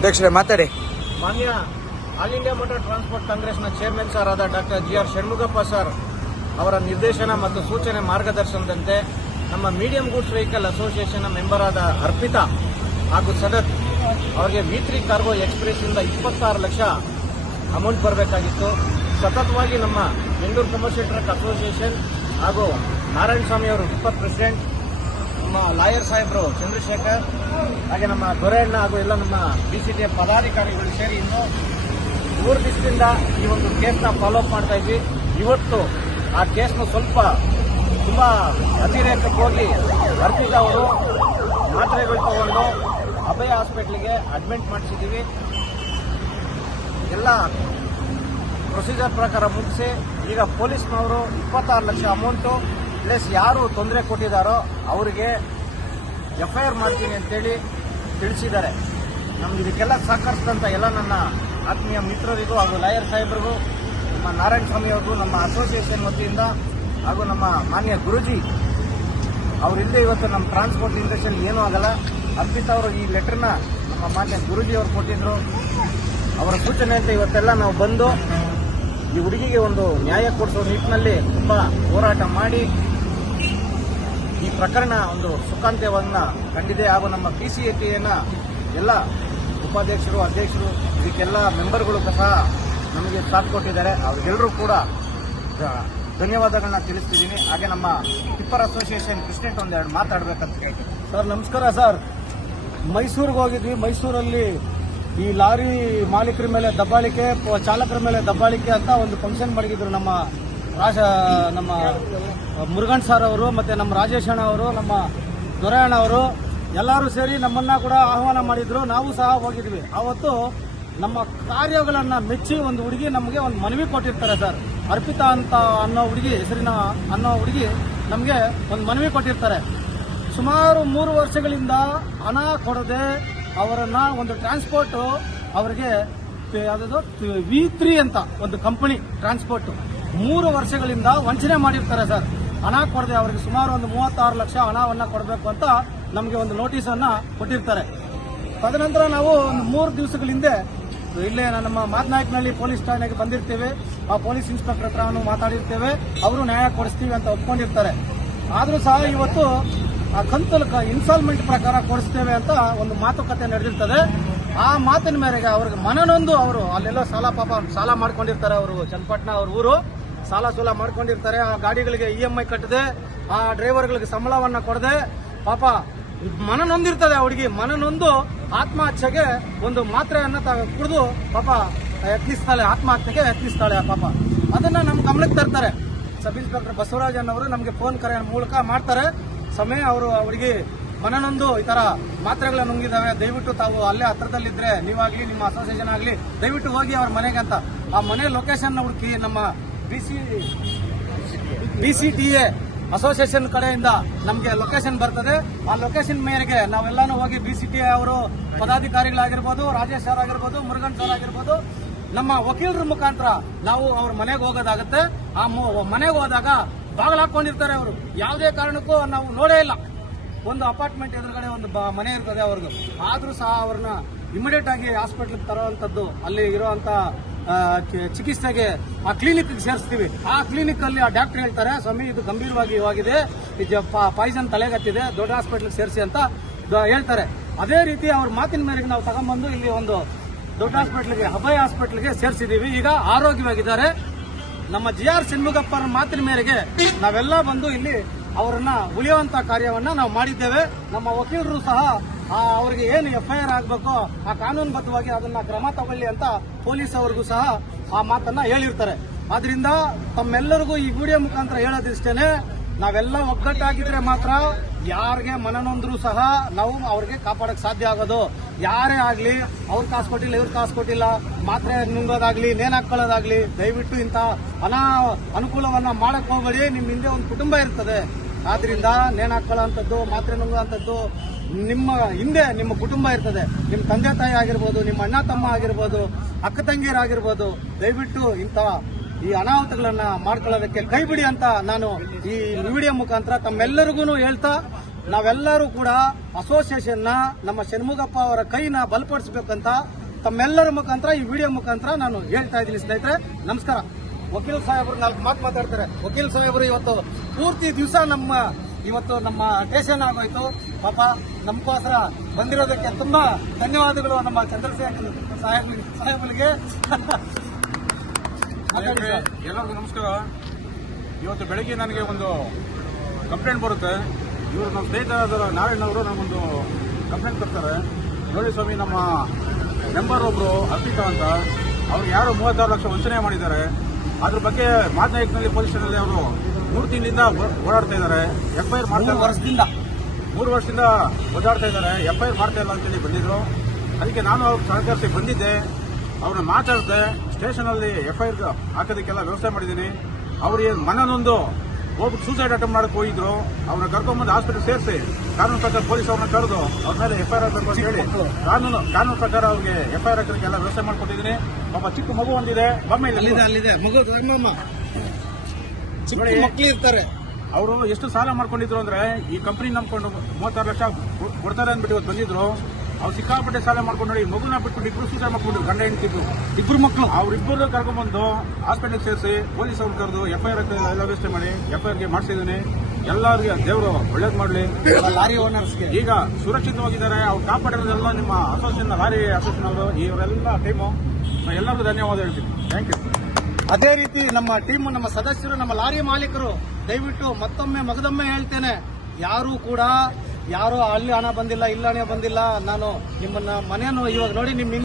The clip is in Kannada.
ಅಧ್ಯಕ್ಷರೇ ಮಾತಾಡಿ. ಮಾನ್ಯ ಆಲ್ ಇಂಡಿಯಾ ಮೋಟಾರ್ ಟ್ರಾನ್ಸ್ಪೋರ್ಟ್ ಕಾಂಗ್ರೆಸ್ನ ಚೇರ್ಮನ್ ಸರ್ ಆದ ಡಾಕ್ಟರ್ GR ಷಣ್ಮುಗಪ್ಪ ಸರ್ ಅವರ ನಿರ್ದೇಶನ ಮತ್ತು ಸೂಚನೆ ಮಾರ್ಗದರ್ಶನದಂತೆ ನಮ್ಮ medium goods vehicle association member ಆದ ಅರ್ಪಿತಾ ಹಾಗೂ ಸದತ್ ಅವರಿಗೆ V3 ಕಾರ್ಗೋ ಎಕ್ಸ್ಪ್ರೆಸ್ ಇಂದ 26 ಲಕ್ಷ ಅಮೌಂಟ್ ಬರಬೇಕಾಗಿತ್ತು. ಸತತವಾಗಿ ನಮ್ಮ ಬೆಂಗಳೂರು ಕಮರ್ಷಿಯಲ್ ಟ್ರಕ್ ಅಸೋಸಿಯೇಷನ್ ಹಾಗೂ ನಾರಾಯಣ ಸ್ವಾಮಿ ಅವರು ಪ್ರೆಸಿಡೆಂಟ್, ನಮ್ಮ ಲಾಯರ್ ಸಾಹೇಬರು ಚಂದ್ರಶೇಖರ್, ಹಾಗೆ ನಮ್ಮ ದೊರೆಯಣ್ಣ ಹಾಗೂ ಎಲ್ಲ ನಮ್ಮ BCTA ಪದಾಧಿಕಾರಿಗಳು ಸೇರಿ ಇನ್ನು 3 ದಿವಸದಿಂದ ಈ ಒಂದು ಕೇಸ್ನ ಫಾಲೋಅಪ್ ಮಾಡ್ತಾ ಇದ್ವಿ. ಇವತ್ತು ಆ ಕೇಸ್ನ ಸ್ವಲ್ಪ ತುಂಬಾ ಅತಿರೇಕಕ್ಕೆ ಹೋಗಿ ಅರ್ಪಿತಾ ಅವರು ಮಾತ್ರೆಗಳು ತಗೊಂಡು ಅಭಯ ಹಾಸ್ಪಿಟ್ಲಿಗೆ ಅಡ್ಮಿಟ್ ಮಾಡಿಸಿದ್ದೀವಿ. ಎಲ್ಲ ಪ್ರೊಸೀಜರ್ ಪ್ರಕಾರ ಮುಗಿಸಿ ಈಗ ಪೊಲೀಸ್ನವರು 26 ಲಕ್ಷ ಅಮೌಂಟು ಪ್ಲಸ್ ಯಾರು ತೊಂದರೆ ಕೊಟ್ಟಿದ್ದಾರೋ ಅವರಿಗೆ FIR ಮಾಡ್ತೀನಿ ಅಂತೇಳಿ ತಿಳಿಸಿದ್ದಾರೆ. ನಮ್ಗೆ ಇದಕ್ಕೆಲ್ಲ ಸಹಕರಿಸಿದಂಥ ಎಲ್ಲ ನನ್ನ ಆತ್ಮೀಯ ಮಿತ್ರರಿಗೂ ಹಾಗೂ ಲಾಯರ್ ಸಾಹೇಬರಿಗೂ, ನಮ್ಮ ನಾರಾಯಣ ಸ್ವಾಮಿ ಅವ್ರಿಗೂ, ನಮ್ಮ ಅಸೋಸಿಯೇಷನ್ ವತಿಯಿಂದ ಹಾಗೂ ನಮ್ಮ ಮಾನ್ಯ ಗುರುಜಿ ಅವರಿಲ್ಲದೆ ಇವತ್ತು ನಮ್ಮ ಟ್ರಾನ್ಸ್ಪೋರ್ಟ್ ಇಂಡಸ್ಟ್ರಿಯಲ್ಲಿ ಏನೂ ಆಗಲ್ಲ. ಅರ್ಪಿತಾ ಅವರು ಈ ಲೆಟರ್ನ ನಮ್ಮ ಮಾನ್ಯ ಗುರುಜಿ ಅವರು ಕೊಟ್ಟಿದ್ರು. ಅವರ ಸೂಚನೆಯಂತೆ ಇವತ್ತೆಲ್ಲ ನಾವು ಬಂದು ಈ ಹುಡುಗಿಗೆ ಒಂದು ನ್ಯಾಯ ಕೊಡಿಸೋ ನಿಟ್ಟಿನಲ್ಲಿ ತುಂಬಾ ಹೋರಾಟ ಮಾಡಿ ಈ ಪ್ರಕರಣ ಒಂದು ಸುಖಾಂತ್ಯವನ್ನು ಕಂಡಿದೆ. ಹಾಗೂ ನಮ್ಮ PCATನ ಎಲ್ಲ ಉಪಾಧ್ಯಕ್ಷರು, ಅಧ್ಯಕ್ಷರು, ಇದಕ್ಕೆಲ್ಲ ಮೆಂಬರ್ಗಳು ಸಹ ನಮಗೆ ಸಾಥ್ ಕೊಟ್ಟಿದ್ದಾರೆ. ಅವ್ರಿಗೆಲ್ಲರೂ ಕೂಡ ಧನ್ಯವಾದಗಳನ್ನ ತಿಳಿಸ್ತಿದ್ದೀನಿ. ಹಾಗೆ ನಮ್ಮ ಟಿಪ್ಪರ್ ಅಸೋಸಿಯೇಷನ್ ಪ್ರೆಸಿಡೆಂಟ್ ಒಂದೆರಡು ಮಾತಾಡಬೇಕಂತ ಹೇಳ್ತೀನಿ. ಸರ್ ನಮಸ್ಕಾರ ಸರ್. ಮೈಸೂರಿಗೆ ಹೋಗಿದ್ವಿ. ಮೈಸೂರಲ್ಲಿ ಈ ಲಾರಿ ಮಾಲೀಕರ ಮೇಲೆ ದಬ್ಬಾಳಿಕೆ, ಚಾಲಕರ ಮೇಲೆ ದಬ್ಬಾಳಿಕೆ ಅಂತ ಒಂದು ಫಂಕ್ಷನ್ ಮಾಡಿದ್ರು. ನಮ್ಮ ಮುರುಗನ್ ಸರ್ ಅವರು, ಮತ್ತೆ ನಮ್ಮ ರಾಜೇಶ್ ಅಣ್ಣ ಅವರು, ನಮ್ಮ ದೊರೆಯಣ್ಣ ಅವರು ಎಲ್ಲರೂ ಸೇರಿ ನಮ್ಮನ್ನ ಕೂಡ ಆಹ್ವಾನ ಮಾಡಿದ್ರು. ನಾವು ಸಹ ಹೋಗಿದ್ವಿ. ಅವತ್ತು ನಮ್ಮ ಕಾರ್ಯಗಳನ್ನ ಮೆಚ್ಚಿ ಒಂದು ಹುಡುಗಿ ನಮಗೆ ಒಂದು ಮನವಿ ಕೊಟ್ಟಿರ್ತಾರೆ ಸರ್. ಅರ್ಪಿತಾ ಅಂತ ಅನ್ನೋ ಹುಡುಗಿ ಹೆಸರಿನ ಹುಡುಗಿ ನಮಗೆ ಒಂದು ಮನವಿ ಕೊಟ್ಟಿರ್ತಾರೆ. ಸುಮಾರು 3 ವರ್ಷಗಳಿಂದ ಹಣ ಕೊಡದೆ ಅವರನ್ನ ಒಂದು ಟ್ರಾನ್ಸ್ಪೋರ್ಟ್ ಅವರಿಗೆ ಯಾವುದಾದ್ರು V3 ಅಂತ ಒಂದು ಕಂಪನಿ ಟ್ರಾನ್ಸ್ಪೋರ್ಟ್ 3 ವರ್ಷಗಳಿಂದ ವಂಚನೆ ಮಾಡಿರ್ತಾರೆ ಸರ್. ಹಣ ಕೊಡದೆ ಅವರಿಗೆ ಸುಮಾರು ಒಂದು 36 ಲಕ್ಷ ಹಣವನ್ನ ಕೊಡಬೇಕು ಅಂತ ನಮಗೆ ಒಂದು ನೋಟಿಸ್ ಅನ್ನ ಕೊಟ್ಟಿರ್ತಾರೆ. ತದನಂತರ ನಾವು ಒಂದು 3 ದಿವಸಗಳ ಹಿಂದೆ ಇಲ್ಲೇ ನಮ್ಮ ಮಾದನಾಯಕನಹಳ್ಳಿ ಪೊಲೀಸ್ ಠಾಣೆಗೆ ಬಂದಿರ್ತೇವೆ. ಆ ಪೊಲೀಸ್ ಇನ್ಸ್ಪೆಕ್ಟರ್ ಹತ್ರ ಮಾತಾಡಿರ್ತೇವೆ. ಅವರು ನ್ಯಾಯ ಕೊಡಿಸ್ತೀವಿ ಅಂತ ಒಪ್ಕೊಂಡಿರ್ತಾರೆ. ಆದರೂ ಸಹ ಇವತ್ತು ಆ ಕಂತು ಇನ್ಸ್ಟಾಲ್ಮೆಂಟ್ ಪ್ರಕಾರ ಕೊಡಿಸ್ತೇವೆ ಅಂತ ಒಂದು ಮಾತುಕತೆ ನಡೆದಿರ್ತದೆ. ಆ ಮಾತಿನ ಮೇರೆಗೆ ಅವ್ರಿಗೆ ಮನನೊಂದು ಅವರು ಅಲ್ಲೆಲ್ಲ ಸಾಲ ಮಾಡ್ಕೊಂಡಿರ್ತಾರೆ. ಅವರು ಚನ್ನಪಟ್ಟಣ ಅವ್ರ ಊರು, ಸಾಲ ಮಾಡ್ಕೊಂಡಿರ್ತಾರೆ. ಆ ಗಾಡಿಗಳಿಗೆ EMI ಕಟ್ಟದೆ, ಆ ಡ್ರೈವರ್ಗಳಿಗೆ ಸಂಬಳವನ್ನ ಕೊಡದೆ ಪಾಪ ಮನನೊಂದಿರ್ತದೆ. ಹುಡುಗಿ ಮನನೊಂದು ಆತ್ಮಹತ್ಯೆಗೆ ಒಂದು ಮಾತ್ರೆಯನ್ನ ಕುಡಿದು ಪಾಪ ಯತ್ನಿಸ್ತಾಳೆ, ಆತ್ಮಹತ್ಯೆಗೆ ಯತ್ನಿಸ್ತಾಳೆ ಪಾಪ. ಅದನ್ನ ನಮ್ಮ ಗಮನಕ್ಕೆ ತರ್ತಾರೆ. ಸಬ್ ಇನ್ಸ್ಪೆಕ್ಟರ್ ಬಸವರಾಜನ್ ಅವರು ನಮಗೆ ಫೋನ್ ಕರೆ ಮೂಲಕ ಮಾಡ್ತಾರೆ. ಸಮಯ ಅವರು ಅವರಿಗೆ ಮನನೊಂದು ಈ ತರ ಮಾತ್ರೆಗಳ ನುಂಗಿದಾವೆ, ದಯವಿಟ್ಟು ತಾವು ಅಲ್ಲೇ ಹತ್ರದಲ್ಲಿದ್ರೆ ನೀವಾಗ್ಲಿ ನಿಮ್ಮ ಅಸೋಸಿಯೇಷನ್ ಆಗ್ಲಿ ದಯವಿಟ್ಟು ಹೋಗಿ ಅವ್ರ ಮನೆಗೆ ಅಂತ ಆ ಮನೆ ಲೊಕೇಶನ್ ಹುಡುಕಿ ನಮ್ಮ BCTA ಅಸೋಸಿಯೇಷನ್ ಕಡೆಯಿಂದ ನಮಗೆ ಲೊಕೇಶನ್ ಬರ್ತದೆ. ಆ ಲೊಕೇಶನ್ ಮೇರೆಗೆ ನಾವೆಲ್ಲಾನು ಹೋಗಿ BCTA ಅವರು ಪದಾಧಿಕಾರಿಗಳಾಗಿರ್ಬೋದು, ರಾಜೇಶ್ ಸರ್ ಆಗಿರ್ಬೋದು, ಮುರುಗನ್ ಸರ್ ಆಗಿರ್ಬೋದು, ನಮ್ಮ ವಕೀಲರ ಮುಖಾಂತರ ನಾವು ಅವ್ರ ಮನೆಗೆ ಹೋಗೋದಾಗುತ್ತೆ. ಆ ಮನೆಗೆ ಹೋದಾಗ ಬಾಗಿಲು ಹಾಕೊಂಡಿರ್ತಾರೆ. ಅವರು ಯಾವುದೇ ಕಾರಣಕ್ಕೂ ನಾವು ನೋಡೇ ಇಲ್ಲ. ಒಂದು ಅಪಾರ್ಟ್ಮೆಂಟ್ ಎದುರುಗಡೆ ಒಂದು ಮನೆ ಇರ್ತದೆ ಅವ್ರದ್ದು. ಆದ್ರೂ ಸಹ ಅವ್ರನ್ನ ಇಮಿಡಿಯೇಟ್ ಆಗಿ ಹಾಸ್ಪಿಟಲ್ ತರುವಂತದ್ದು, ಅಲ್ಲಿ ಇರುವಂತ ಚಿಕಿತ್ಸೆಗೆ ಆ ಕ್ಲಿನಿಕ್ ಸೇರಿಸ್ತೀವಿ. ಆ ಕ್ಲಿನಿಕ್ ಅಲ್ಲಿ ಆ ಡಾಕ್ಟರ್ ಹೇಳ್ತಾರೆ, ಸ್ವಾಮಿ ಇದು ಗಂಭೀರವಾಗಿ ಆಗಿದೆ, ಇದು ಪಾಯ್ಸನ್ ತಲೆಗತ್ತಿದೆ, ದೊಡ್ಡ ಹಾಸ್ಪಿಟಲ್ ಸೇರಿಸಿ ಅಂತ ಹೇಳ್ತಾರೆ. ಅದೇ ರೀತಿ ಅವ್ರ ಮಾತಿನ ಮೇರೆಗೆ ನಾವು ತಗೊಂಡ್ಬಂದು ಇಲ್ಲಿ ಒಂದು ದೊಡ್ಡ ಹಾಸ್ಪಿಟಲ್ಗೆ, ಅಭಯ ಹಾಸ್ಪಿಟಲ್ಗೆ ಸೇರಿಸಿದೀವಿ. ಈಗ ಆರೋಗ್ಯವಾಗಿದ್ದಾರೆ. ನಮ್ಮ GR ಷಣ್ಮುಗಪ್ಪರ ಮಾತಿನ ಮೇರೆಗೆ ನಾವೆಲ್ಲ ಬಂದು ಇಲ್ಲಿ ಅವರನ್ನ ಉಳಿಯುವಂತ ಕಾರ್ಯವನ್ನ ನಾವು ಮಾಡಿದ್ದೇವೆ. ನಮ್ಮ ವಕೀಲರು ಸಹ ಅವರಿಗೆ ಏನು FIR ಆಗಬೇಕು ಆ ಕಾನೂನುಬದ್ಧವಾಗಿ ಅದನ್ನ ಕ್ರಮ ತಗೊಳ್ಳಿ ಅಂತ ಪೊಲೀಸ್ ಅವರಿಗೂ ಸಹ ಆ ಮಾತನ್ನ ಹೇಳಿರ್ತಾರೆ. ಆದ್ರಿಂದ ತಮ್ಮೆಲ್ಲರಿಗೂ ಈ ವಿಡಿಯೋ ಮುಖಾಂತರ ಹೇಳೋದಿಷ್ಟೇನೆ, ನಾವೆಲ್ಲ ಒಗ್ಗಟ್ಟಾಗಿದ್ರೆ ಮಾತ್ರ ಯಾರಿಗೆ ಮನನೊಂದ್ರು ಸಹ ನಾವು ಅವ್ರಿಗೆ ಕಾಪಾಡಕ್ ಸಾಧ್ಯ ಆಗೋದು. ಯಾರೇ ಆಗ್ಲಿ ಅವ್ರ ಕಾಸು ಕೊಟ್ಟಿಲ್ಲ, ಇವ್ರ ಕಾಸು ಕೊಟ್ಟಿಲ್ಲ, ಮಾತ್ರೆ ನುಂಗೋದಾಗ್ಲಿ, ನೇಣು ಹಾಕೊಳ್ಳೋದಾಗ್ಲಿ, ದಯವಿಟ್ಟು ಇಂಥ ಅನುಕೂಲವನ್ನ ಮಾಡಕ್ ಹೋಗಬೇಡಿ. ನಿಮ್ ಹಿಂದೆ ಒಂದು ಕುಟುಂಬ ಇರ್ತದೆ. ಆದ್ರಿಂದ ನೇಣು ಹಾಕೊಳ್ಳೋಂಥದ್ದು, ಮಾತ್ರೆ ನುಂಗುವಂಥದ್ದು, ನಿಮ್ಮ ಹಿಂದೆ ನಿಮ್ಮ ಕುಟುಂಬ ಇರ್ತದೆ. ನಿಮ್ಮ ತಂದೆ ತಾಯಿ ಆಗಿರ್ಬೋದು, ನಿಮ್ಮ ಅಣ್ಣ ತಮ್ಮ ಆಗಿರ್ಬೋದು, ಅಕ್ಕ ತಂಗಿಯರಾಗಿರ್ಬೋದು, ದಯವಿಟ್ಟು ಇಂಥ ಈ ಅನಾಹುತಗಳನ್ನ ಮಾಡ್ಕೊಳ್ಳೋದಕ್ಕೆ ಕೈ ಬಿಡಿ ಅಂತ ನಾನು ಈ ವಿಡಿಯೋ ಮುಖಾಂತರ ತಮ್ಮೆಲ್ಲರಿಗೂ ಹೇಳ್ತಾ ನಾವೆಲ್ಲರೂ ಕೂಡ ಅಸೋಸಿಯೇಷನ್ನ ನಮ್ಮ ಷಣ್ಮುಗಪ್ಪ ಅವರ ಕೈನ ಬಲಪಡಿಸಬೇಕಂತ ತಮ್ಮೆಲ್ಲರ ಮುಖಾಂತರ ಈ ವಿಡಿಯೋ ಮುಖಾಂತರ ನಾನು ಹೇಳ್ತಾ ಇದ್ದೀನಿ ಸ್ನೇಹಿತರೆ. ನಮಸ್ಕಾರ. ವಕೀಲ್ ಸಾಹೇಬರು 4 ಮಾತು ಮಾತಾಡ್ತಾರೆ. ವಕೀಲ್ ಸಾಹೇಬರು ಇವತ್ತು ಪೂರ್ತಿ ದಿವಸ ಇವತ್ತು ನಮ್ಮ ಸ್ಟೇಷನ್ ಆಗೋಯ್ತು. ಪಾಪ ನಮಗೋಸ್ಕರ ಬಂದಿರೋದಕ್ಕೆ ತುಂಬಾ ಧನ್ಯವಾದಗಳು ನಮ್ಮ ಚಂದ್ರಶೇಖರ್ ಸಾಹೇಬರಿಗೆ. ಎಲ್ಲರಿಗೂ ನಮಸ್ಕಾರ. ಇವತ್ತು ಬೆಳಗ್ಗೆ ನನಗೆ ಒಂದು ಕಂಪ್ಲೇಂಟ್ ಬರುತ್ತೆ. ಇವರು ನಮ್ಮ ಸ್ನೇಹಿತರಾದ ನಾರಾಯಣ ಅವರು ನಮಗೊಂದು ಕಂಪ್ಲೇಂಟ್ ಕೊಡ್ತಾರೆ. ನೋಡಿ ಸ್ವಾಮಿ, ನಮ್ಮ ಮೆಂಬರ್ ಒಬ್ರು ಅರ್ಪಿತಾ ಅಂತ, ಅವ್ರಿಗೆ ಯಾರು 36 ಲಕ್ಷ ವಂಚನೆ ಮಾಡಿದ್ದಾರೆ. ಅದ್ರ ಬಗ್ಗೆ ಮಾದನಾಯಕನಹಳ್ಳಿ ಪೊಲೀಸ್ ಸ್ಟೇಷನ್ ಅವರು 3 ತಿಂಗಳಿಂದ ಓಡಾಡ್ತಾ ಇದ್ದಾರೆ. ಎಫ್ಐಆರ್ ಮಾಡ್ತಾ 3 ವರ್ಷದಿಂದ ಓಡಾಡ್ತಾ ಇದ್ದಾರೆ. ಎಫ್ಐಆರ್ ಮಾಡ್ತಾ ಇಲ್ಲ ಅಂತೇಳಿ ಬಂದಿದ್ರು. ಅದಕ್ಕೆ ನಾನು ಅವ್ರಿಗೆ ಸಹಕರಿಸಿ ಬಂದಿದ್ದೆ. ಅವ್ರನ್ನ ಮಾತಾಡಿದೆ. ಸ್ಟೇಷನಲ್ಲಿ ಎಫ್ಐಆರ್ ಹಾಕೋದಕ್ಕೆಲ್ಲ ವ್ಯವಸ್ಥೆ ಮಾಡಿದ್ದೀನಿ. ಅವ್ರಿಗೆ ಮನನೊಂದು ಹೋಗ್ಬಿಟ್ಟು ಸೂಸೈಡ್ ಅಟೆಂಪ್ಟ್ ಮಾಡಕ್ಕೆ ಹೋಗಿದ್ರು. ಅವ್ರನ್ನ ಕರ್ಕೊಂಡ್ಬಂದು ಹಾಸ್ಪಿಟಲ್ ಸೇರಿಸಿ ಕಾನೂನು ಪ್ರಕಾರ ಪೊಲೀಸ್ ಅವ್ರನ್ನ ಕರೆದು ಅವ್ರ ಮೇಲೆ ಎಫ್ಐಆರ್ ಹಾಕಬೇಕು ಅಂತ ಹೇಳಿ ಕಾನೂನು ಪ್ರಕಾರ ಅವ್ರಿಗೆ ಎಫ್ಐಆರ್ ಹಾಕೋದಕ್ಕೆಲ್ಲ ವ್ಯವಸ್ಥೆ ಮಾಡ್ಕೊಟ್ಟಿದ್ದೀನಿ. ಪಾಪ ಚಿಕ್ಕ ಮಗು ಒಂದಿದೆ. ಅಲ್ಲಿದೆ ಮಗು ಮಕ್ಕಳು ಇರ್ತಾರೆ. ಅವರು ಎಷ್ಟು ಸಾಲ ಮಾಡ್ಕೊಂಡಿದ್ರು ಅಂದ್ರೆ, ಈ ಕಂಪನಿ ನಂಬ್ಕೊಂಡು 36 ಲಕ್ಷ ಕೊಡ್ತಾರೆ ಅಂದ್ಬಿಟ್ಟು ಇವತ್ತು ಬಂದಿದ್ರು. ಅವ್ರು ಸಿಕ್ಕಾಪಟ್ಟೆ ಸಾಲ ಮಾಡ್ಕೊಂಡು ನೋಡಿ ಮಗುನ ಬಿಟ್ಬಿಟ್ಟು ಇಬ್ರು ಸೂಸೈಡ್ ಮಾಡ್ಕೊಂಡು ಗಂಡ ಹೆಂಡತಿದ್ರು. ಇಬ್ರು ಮಕ್ಕಳು ಅವ್ರಿಬ್ಬರು ಕರ್ಕೊಂಡ್ಬಂದು ಹಾಸ್ಪಿಟಲ್ ಸೇರಿಸಿ ಪೊಲೀಸ್ ಅವ್ರು ಕರೆದು ಎಫ್ಐಆರ್ ಎಲ್ಲ ವ್ಯವಸ್ಥೆ ಮಾಡಿ ಎಫ್ಐಆರ್ಗೆ ಮಾಡಿಸಿದ್ದೀನಿ. ಎಲ್ಲರಿಗೆ ದೇವರು ಒಳ್ಳೇದು ಮಾಡಲಿ. ಲಾರಿ ಓನರ್ಸ್ಗೆ ಈಗ ಸುರಕ್ಷಿತವಾಗಿದ್ದಾರೆ. ಅವ್ರು ಕಾಪಾಡಿರೋದೆಲ್ಲ ನಿಮ್ಮ ಅಸೋಸಿಯೇಷನ್ ಲಾರಿ ಅಸೋಸಿಯೇಷನ್ ಅವರು, ಇವರೆಲ್ಲ ಟೀಮು. ಎಲ್ಲರಿಗೂ ಧನ್ಯವಾದ ಹೇಳ್ತೀನಿ. Thank you. ಅದೇ ರೀತಿ ನಮ್ಮ ಟೀಮ್, ನಮ್ಮ ಸದಸ್ಯರು, ನಮ್ಮ ಲಾರಿ ಮಾಲೀಕರು, ದಯವಿಟ್ಟು ಮಗದೊಮ್ಮೆ ಹೇಳ್ತೇನೆ, ಯಾರು ಅಲ್ಲಿ ಹಣ ಬಂದಿಲ್ಲ, ಇಲ್ಲ ಹಣ ಬಂದಿಲ್ಲ. ನಾನು ನಿಮ್ಮನ್ನ ಮನೆಯನ್ನು ಇವಾಗ ನೋಡಿ, ನಿಮ್ಮ